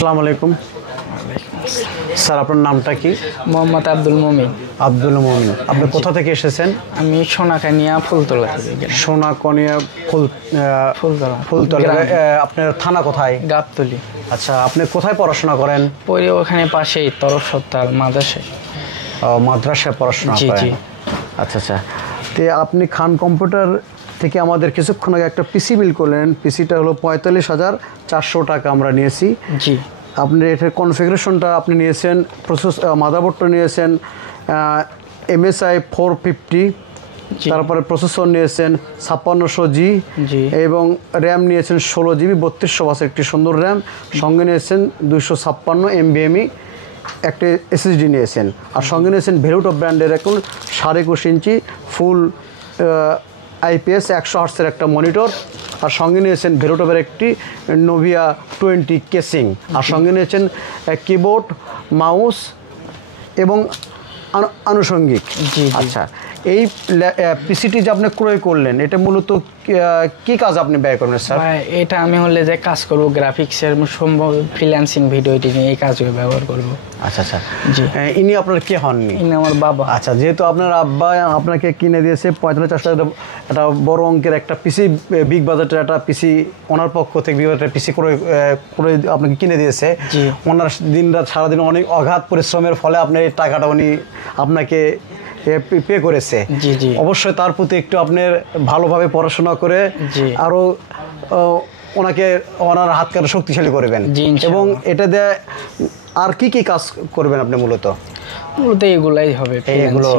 আসসালামু আলাইকুম স্যার, আপনার নামটা কি? মোহাম্মদ আব্দুল মুমিন। আব্দুল মুমিন, আপনি কোথা থেকে এসেছেন? আমি সোনাকানিয়া ফুলতলা থেকে। সোনাকানিয়া ফুলতলা। আপনার থানা কোথায়? গাবতলী। আচ্ছা, আপনি কোথায় পড়াশোনা করেন? পরে ওখানে পাশেই তরফ সত্তার মাদ্রাসায়। মাদ্রাসায় পড়াশোনা জি করেন? জি। আচ্ছা আচ্ছা। তো আপনি খান কম্পিউটার থেকে আমাদের কিছুক্ষণ আগে একটা পিসি বিল করলেন। পিসিটা হলো ৪৫,৪০০ টাকা আমরা নিয়েছি। জি। আপনি এটার কনফিগারেশনটা আপনি নিয়েছেন, মাদারবোর্ডটা নিয়েছেন MSI 450, তারপরে প্রসেসর নিয়েছেন ৫৬০০G এবং র্যাম নিয়েছেন 16GB 3200 একটি সুন্দর র্যাম, সঙ্গে নিয়েছেন 256 NVMe একটা SSD নিয়েছেন, আর সঙ্গে নিয়েছেন ভেলুটো ব্র্যান্ডের এখন ২.৫ ইঞ্চি ফুল IPS 100 হার্টসের একটা মনিটর, আর সঙ্গে নিয়েছেন ভেলুটোভের একটি নোভিয়া 20 কেসিং, আর সঙ্গে নিয়েছেন কিবোর্ড, মাউস এবং আনুষঙ্গিক। আচ্ছা, এই পিসিটি যে আপনি ক্রয় করলেন, এটা মূলত কি কাজ আপনি ব্যয় করবেন স্যার? এটা আমি হলে যে কাজ করব, গ্রাফিক্সের সম্ভব ফ্রিল্যান্সিং ভিডিও এডিটিং, এই কাজগুলো ব্যবহার করব। আচ্ছা আচ্ছা। জি। ইনি আপনার কে হননি? ইনি আমার বাবা। আচ্ছা, যেহেতু আপনার আব্বা আপনাকে কিনে দিয়েছে ৪৫,০০০ টাকা, একটা বড় অঙ্কের একটা পিসি, বিগ বাজেটের একটা পিসি ওনার পক্ষ থেকে বিগ বাজেটের পিসি করে আপনাকে কিনে দিয়েছে। ওনার দিনরাত সারাদিন অনেক অগাধ পরিশ্রমের ফলে আপনার এই টাকাটা উনি আপনাকে পে করেছে। অবশ্যই তার প্রতি একটু আপনার ভালোভাবে পড়াশোনা করে আরো ওনাকে ওনার হাত কাটা শক্তিশালী করবেন, এবং এটা দিয়ে আর কি কি কাজ করবেন আপনি? মূলত এগুলাই হবে। এইগুলো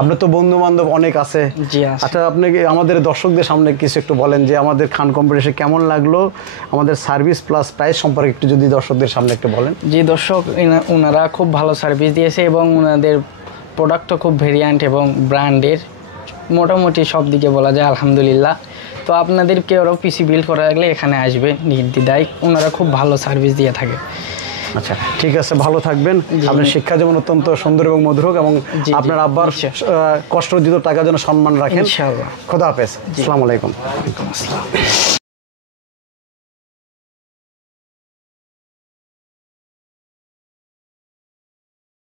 আপনার তো বন্ধু বান্ধব অনেক আছে। আচ্ছা, আপনি আমাদের দর্শকদের সামনে কিছু একটু বলেন যে আমাদের খান কম্পিউটার কেমন লাগলো, আমাদের সার্ভিস প্লাস প্রাইস সম্পর্কে একটু যদি দর্শকদের সামনে একটু বলেন। জি দর্শক, ওনারা খুব ভালো সার্ভিস দিয়েছে এবং ওনাদের প্রোডাক্টও খুব ভেরিয়েন্ট এবং ব্র্যান্ডের, মোটামুটি সব দিকে বলা যায় আলহামদুলিল্লাহ। তো আপনাদের কেউ পিসি বিল্ড করা লাগলে এখানে আসবে নির্দ্বিধায়, ওনারা খুব ভালো সার্ভিস দিয়ে থাকে। আচ্ছা, ঠিক আছে, ভালো থাকবেন। আপনার শিক্ষা যেমন অত্যন্ত সুন্দর এবং মধুর হোক, এবং আপনার আব্বার কষ্ট দিত টাকা যেন সম্মান রাখেন। ইনশাআল্লাহ। খোদা হাফেজ। আসসালামু আলাইকুম। ওয়ালাইকুম আসসালাম।